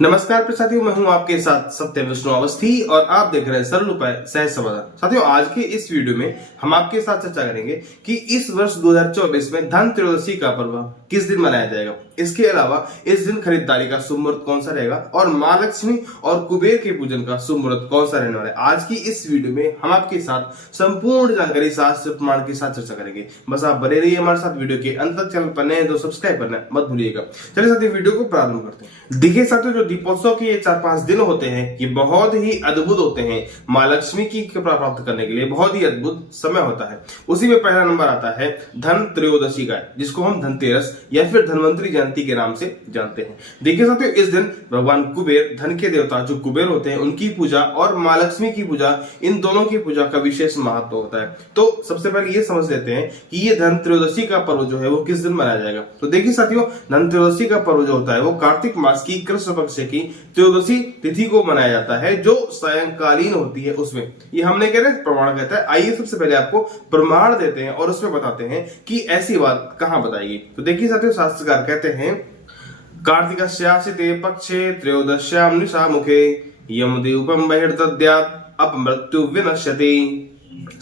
नमस्कार प्रिय साथियों, मैं हूं आपके साथ सत्य विष्णु अवस्थी और आप देख रहे हैं सरल उपाय सहज समाधान। साथियों, आज के इस वीडियो में हम आपके साथ चर्चा करेंगे कि इस वर्ष 2024 में धन त्रयोदशी का पर्व किस दिन मनाया जाएगा। इसके अलावा इस दिन खरीदारी का शुभ मुहूर्त कौन सा रहेगा और मां लक्ष्मी और कुबेर के पूजन का शुभ मुहूर्त कौन सा रहने वाला है। आज की इस वीडियो में हम आपके साथ संपूर्ण जानकारी शास्त्र प्रमाण के साथ चर्चा करेंगे। बस आप बने रहिए हमारे साथ वीडियो के अंत तक। चैनल पर नए हैं तो सब्सक्राइब करना मत भूलिएगा। चलिए साथियों, वीडियो को प्रारंभ करते हैं। देखिए साथियों, जो दीपोत्सव के ये 4-5 दिन होते हैं ये बहुत ही अद्भुत होते हैं। मां लक्ष्मी की कृपा प्राप्त करने के लिए बहुत ही अद्भुत समय होता है। उसी में पहला नंबर आता है धन त्रयोदशी का, जिसको हम धनतेरस या फिर धनवंतरी जयंती के नाम से जानते हैं। देखिए साथियों, इस दिन भगवान कुबेर, धन के देवता जो कुबेर होते हैं, उनकी पूजा और मां लक्ष्मी की पूजा, इन दोनों की पूजा का विशेष महत्व होता है। तो सबसे पहले ये समझ लेते हैं कि ये धन त्रयोदशी का पर्व जो है वो किस दिन मनाया जाएगा। तो देखिए साथियों, धन त्रयोदशी का पर्व जो होता है वो कार्तिक मास की कृष्ण पक्ष की त्रयोदशी तिथि को मनाया जाता है, जो सायंकालीन होती है। उसमें ये हमने कह रहे प्रमाण कहता है। आइए सबसे पहले आपको प्रमाण देते हैं और उसमें बताते हैं कि ऐसी बात कहां बताएगी। तो देखिए साथियों, शास्त्रकार कहते हैं कार्तिकस्यासिते पक्षे त्रयोदश्याम निशामुखे यमदेवपम बहिर्दद्यात् अपमृत्यु विनश्यति।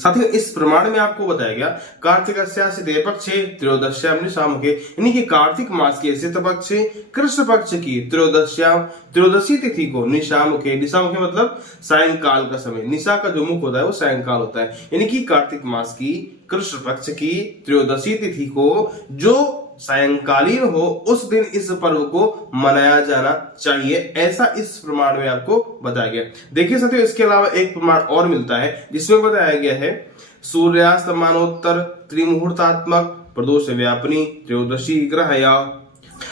साथियों, इस प्रमाण में आपको बताया गया कार्तिकस्यासिते पक्षे त्रयोदश्याम निशामुखे, यानी कि कार्तिक मास के सित पक्ष कृष्ण पक्ष की त्रयोदशी तिथि को निशामुखे, निशामुखे मतलब सायंकाल का समय, निशा का जो मुख होता है वो सायंकाल होता है, यानी कि कार्तिक मास की कृष्ण पक्ष की त्रयोदशी तिथि को जो सायंकालीन हो उस दिन इस पर्व को मनाया जाना चाहिए, ऐसा इस प्रमाण में आपको बताया गया। देखिए साथियों, इसके अलावा एक प्रमाण और मिलता है जिसमें बताया गया है सूर्यास्तमानोत्तर त्रिमुहूर्तात्मक प्रदोष व्यापनी त्रयोदशी ग्रहया।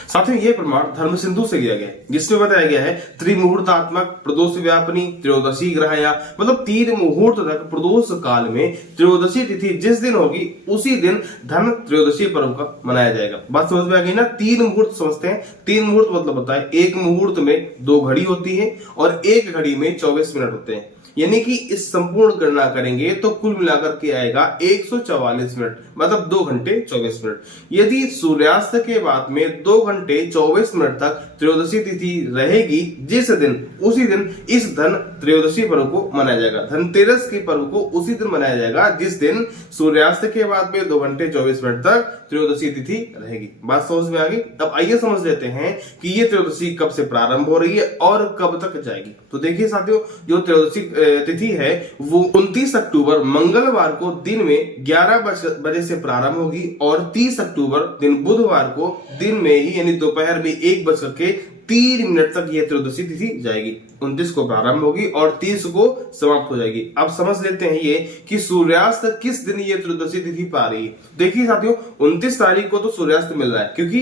साथियों, ये प्रमाण धर्म सिंधु से लिया गया है, जिसमें बताया गया है त्रिमुहूर्तात्मक प्रदोष व्यापनी त्रयोदशी ग्रहया, मतलब 3 मुहूर्त तक प्रदोष काल में त्रयोदशी तिथि जिस दिन होगी उसी दिन धन त्रयोदशी पर्व का मनाया जाएगा। बात समझ में आ गई ना। 3 मुहूर्त समझते हैं। 3 मुहूर्त मतलब होता है एक मुहूर्त में 2 घड़ी होती है और एक घड़ी में 24 मिनट होते हैं, यानी कि इस संपूर्ण गणना करेंगे तो कुल मिलाकर के आएगा 144 मिनट, मतलब 2 घंटे 24 मिनट। यदि सूर्यास्त के बाद में 2 घंटे 24 मिनट तक त्रयोदशी तिथि रहेगी जिस दिन, उसी दिन इस धन त्रयोदशी पर्व को मनाया जाएगा। धनतेरस के पर्व को उसी दिन मनाया जाएगा जिस दिन सूर्यास्त के बाद में 2 घंटे 24 मिनट तक त्रयोदशी तिथि रहेगी। बात समझ में आ गई। अब आइए समझ लेते हैं कि ये त्रयोदशी कब से प्रारंभ हो रही है और कब तक जाएगी। तो देखिए साथियों, जो त्रयोदशी तिथि है वो 29 अक्टूबर मंगलवार को दिन में 11 बजे से प्रारंभ होगी और 30 अक्टूबर दिन बुधवार को दिन में ही, यानी दोपहर में 1:03 तक यह त्रयोदशी तिथि जाएगी। 29 को प्रारंभ होगी और 30 को समाप्त हो जाएगी। अब समझ लेते हैं ये कि सूर्यास्त किस दिन ये त्रयोदशी तिथि पा रही है। देखिए साथियों, 29 तारीख को तो सूर्यास्त मिल रहा है, क्योंकि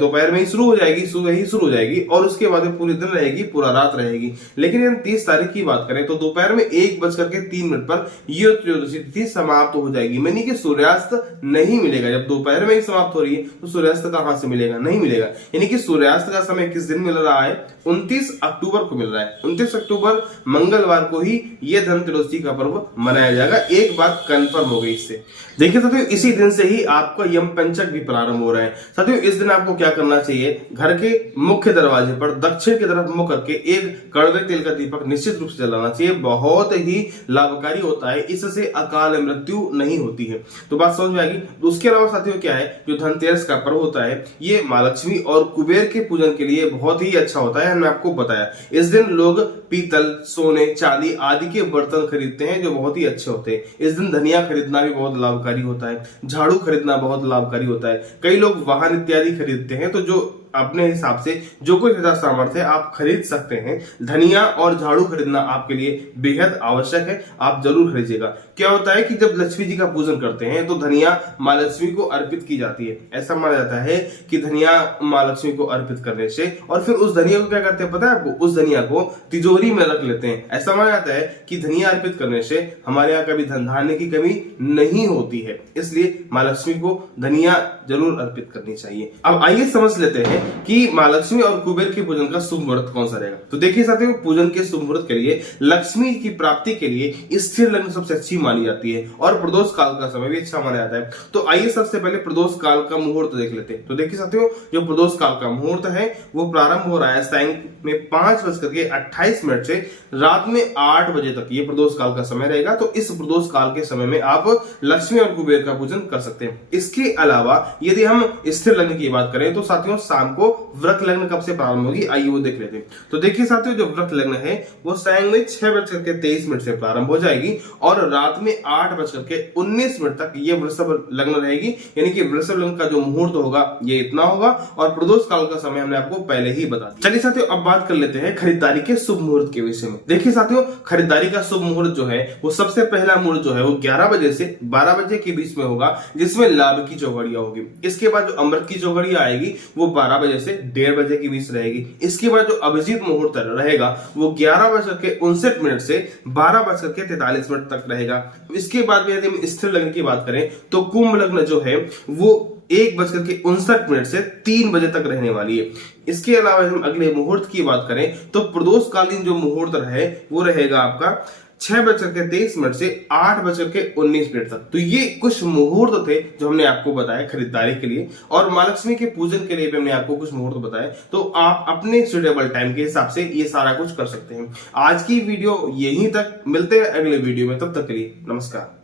दोपहर में ही शुरू हो जाएगी, सुबह ही शुरू हो जाएगी और उसके बाद में पूरे दिन रहेगी, पूरा रात रहेगी। लेकिन हम 30 तारीख की बात करें तो दोपहर में 1:03 पर यह त्रयोदशी तिथि समाप्त हो जाएगी, यानी कि सूर्यास्त नहीं मिलेगा। जब दोपहर में ही समाप्त हो रही है तो सूर्यास्त कहां से मिलेगा, नहीं मिलेगा। यानी कि सूर्यास्त का समय किस दिन मिल रहा है, 29 अक्टूबर को मिल रहा है। 29 अक्टूबर मंगलवार को ही यह धन त्रयोदशी का पर्व मनाया जाएगा। एक बात कंफर्म हो गई इससे। देखिए साथियों, इसी दिन से ही आपका यम पंचक भी प्रारंभ हो रहा है। साथियों, इस दिन आपको क्या करना चाहिए, घर के मुख्य दरवाजे पर दक्षिण की तरफ मुंह करके एक कड़वे तेल का दीपक निश्चित रूप से जलाना चाहिए। बहुत ही लाभकारी होता है, इससे अकाल मृत्यु नहीं होती है। तो बात समझ में आएगी। उसके अलावा साथियों क्या है, जो धनतेरस का पर्व होता है ये मां लक्ष्मी और कुबेर के पूजन के लिए बहुत ही अच्छा होता है। हमने आपको बताया इस दिन लोग पीतल, सोने, चांदी आदि के बर्तन खरीदते हैं जो बहुत ही अच्छे होते हैं। इस दिन धनिया खरीदना भी बहुत लाभकारी होता है, झाड़ू खरीदना बहुत लाभकारी होता है। कई लोग वाहन इत्यादि खरीदते हैं, तो जो अपने हिसाब से जो कोई सामर्थ्य है आप खरीद सकते हैं। धनिया और झाड़ू खरीदना आपके लिए बेहद आवश्यक है, आप जरूर खरीदिएगा। क्या होता है कि जब लक्ष्मी जी का पूजन करते हैं तो धनिया मां लक्ष्मी को अर्पित की जाती है। ऐसा माना जाता है कि धनिया मां लक्ष्मी को अर्पित करने से, और फिर उस धनिया को क्या करते हैं पता है आपको, उस धनिया को तिजोरी में रख लेते हैं। ऐसा माना जाता है कि धनिया अर्पित करने से हमारे यहाँ कभी धन धान्य की कमी नहीं होती है, इसलिए मां लक्ष्मी को धनिया जरूर अर्पित करनी चाहिए। अब आइए समझ लेते हैं कि माँ लक्ष्मी और कुबेर के पूजन का शुभ मुहूर्त कौन सा रहेगा। तो देखिए साथियों, पूजन के शुभ मुहूर्त के लिए लक्ष्मी की प्राप्ति के लिए स्थिर लग्न सबसे अच्छी मानी जाती है और प्रदोष काल का समय भी अच्छा माना जाता है। तो आइए सबसे पहले प्रदोष काल का मुहूर्त देख लेते हैं। तो देखिए साथियों, जो प्रदोष काल का मुहूर्त है वो प्रारंभ हो रहा है सायं में 5:28 से रात में 8 बजे तक ये प्रदोष काल का समय रहेगा। तो इस प्रदोष काल के समय में आप लक्ष्मी और कुबेर का पूजन कर सकते हैं। इसके अलावा यदि हम स्थिर लग्न की बात करें तो साथियों शाम को व्रत लग्न कब से प्रारंभ होगी, आइए वो देख लेते हैं। तो देखिए साथियों, जो व्रत लग्न है वो सायं में 6:23 से प्रारंभ हो जाएगी और रात में 8:19 तक ये वृषभ लग्न रहेगी। यानी कि वृषभ लग्न का जो मुहूर्त होगा ये इतना होगा और प्रदोष काल का समय हमने आपको पहले ही बता दिया। चलिए साथियों, अब बात कर लेते हैं खरीदारी के शुभ मुहूर्त के विषय में। देखिए साथियों, खरीदारी का शुभ मुहूर्त जो है वो सबसे पहला मुहूर्त जो है वो 11 बजे से 12 बजे के बीच में होगा, जिसमें लाभ की चौघड़ियां होगी। इसके बाद जो अमृत की चौघड़ियां आएगी वो 12 बजे से 1:30 बजे के बीच रहेगी। इसके बाद जो अभिजीत मुहूर्त रहेगा वो 11:59 से 12:43 तक रहेगा। इसके बाद यदि हम स्थिर लग्न की बात करें तो कुंभ लग्न जो है वो 1:59 से 3 बजे तक रहने वाली है। इसके अलावा हम अगले मुहूर्त की बात करें तो प्रदोषकालीन जो मुहूर्त है वो रहेगा आपका 6:23 से 8:19 तक। तो ये कुछ मुहूर्त थे जो हमने आपको बताया खरीदारी के लिए, और माँ लक्ष्मी के पूजन के लिए भी हमने आपको कुछ मुहूर्त बताए। तो आप अपने सुटेबल टाइम के हिसाब से ये सारा कुछ कर सकते हैं। आज की वीडियो यहीं तक, मिलते हैं अगले वीडियो में, तब तक के लिए नमस्कार।